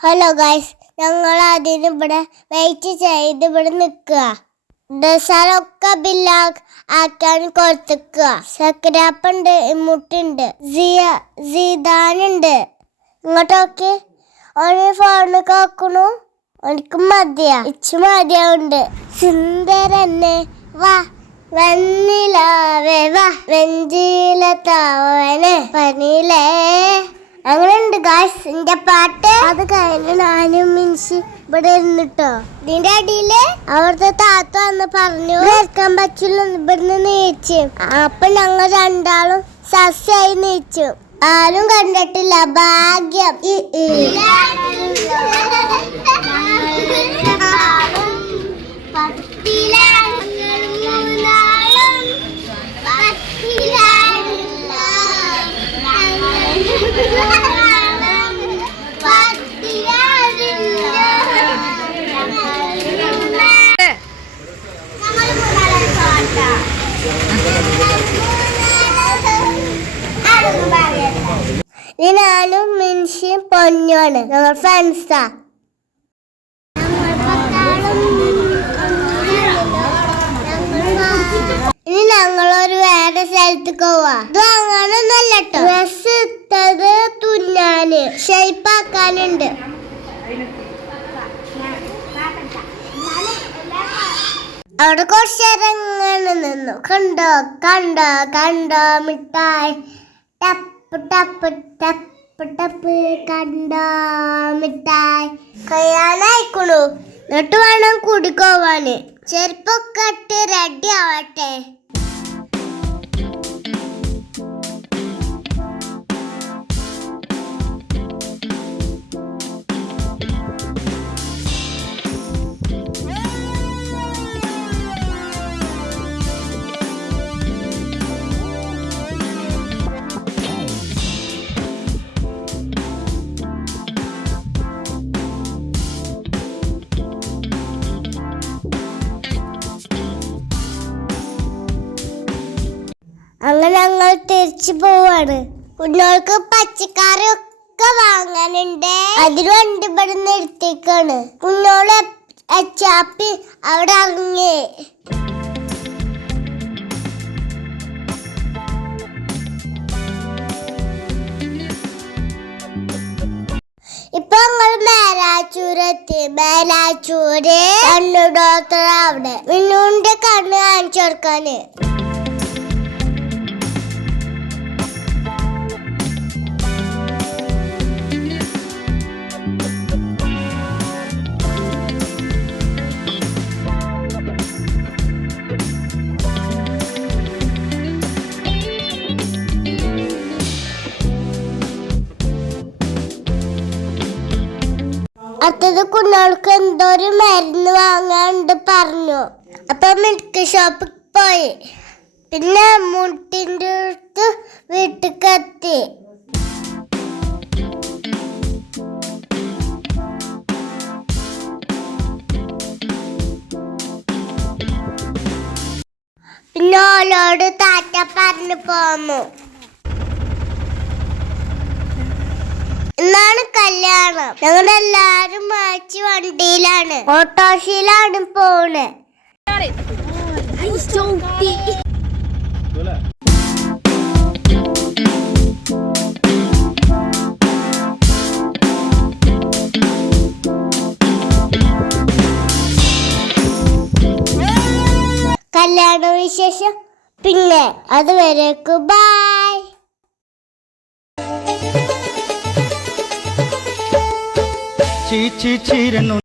Hello guys, ഞങ്ങൾ അതിന് ഇവിടെ വെയിറ്റ് ചെയ്ത് ഇവിടെ നിൽക്കുക. ഡ്രസ്സൊക്കെ ആക്കാൻ കൊടുത്തിക്കുക. സക്കരാപ്പുണ്ട്, മുട്ടുണ്ട്, സീതാനുണ്ട്. ഇങ്ങോട്ടൊക്കെ ഒരു ഫോണ് കേൾക്കണു. എനിക്ക് മതിയാ, മതിയാവുണ്ട്. സുന്ദരന്നെ വാ വന്നിലാവേ വാ വെഞ്ചിലത്താവനെ പനിലേ. അങ്ങനെയുണ്ട് ഗായ്സ് എന്റെ പാട്ട്. അത് കഴിഞ്ഞ് ഞാനും മിൻസി ഇവിടെ ഇരുന്നിട്ടോ. ഇതിന്റെ അടിയില് അവിടുത്തെ താത്ത വന്ന് പറഞ്ഞു കേൾക്കാൻ പറ്റില്ല, ഇവിടുന്ന് നീച്ചു. അപ്പൊ ഞങ്ങൾ രണ്ടാളും സസ്യായി നീച്ചു. ആരും കണ്ടിട്ടില്ല, ഭാഗ്യം. ഞാനും മിൻഷിയും പൊന്നുമാണ്, ഞങ്ങൾ ഫ്രണ്ട്സാ. ഇനി ഞങ്ങളൊരു വേറെ സ്ഥലത്തേക്ക് പോവാ. ഇത് അങ്ങനൊന്നല്ല കേട്ടോ, ഡ്രസ് ഇട്ടത് തുന്നാന് ഷേപ്പാക്കാനുണ്ട്. അവിടെ കുറച്ച് നേരം ഇങ്ങനെ നിന്നു. കണ്ടോ കണ്ടോ കണ്ടോ മിഠായി ടപ്പ് ടപ്പ് ടപ്പ് ടപ്പ് കണ്ടോ മിഠായി കഴിയാനായിക്കണു. എന്നിട്ട് വേണം കുടിക്കോവാന്. ചെരുപ്പൊക്കെ ഇട്ട് റെഡി ആവട്ടെ. അങ്ങനെ ഞങ്ങൾ തിരിച്ചു പോവാണ്. കുഞ്ഞോൾക്ക് പച്ചക്കറി ഒക്കെ വാങ്ങാനുണ്ട്. അതിന് വണ്ടി ഇവിടെ നിർത്തിക്കാണ്. കുഞ്ഞോള് ചാപ്പി അവിടെ ഇറങ്ങി. ഇപ്പൊ ഞങ്ങൾ മേലാച്ചൂരെത്തി. മേലാച്ചൂര് കണ്ണു ഡോക്ടർ അവിടെ മിന്നുന്റെ കണ്ണ് കാണിച്ചു കൊടുക്കാന്. അടുത്തത് കുഞ്ഞോൾക്ക് എന്തോ ഒരു മരുന്ന് വാങ്ങാണ്ട് പറഞ്ഞു. അപ്പൊ മിൽക്ക് ഷോപ്പിൽ പോയി. പിന്നെ മുട്ടിൻ്റെ അടുത്ത് വീട്ടിലേക്ക് എത്തി. പിന്നെ ഓളോട് താറ്റ പറഞ്ഞു പോന്നു. ഇന്നാണ് കല്യാണം. ഞങ്ങളെല്ലാരും മാറ്റി വണ്ടിയിലാണ്, ഓട്ടോറിക്ഷയിലാണ് പോണ്. കല്യാണ വിശേഷം പിന്നെ അതുവരേക്ക് ബൈ. ചീച്ചി ചീരന്നു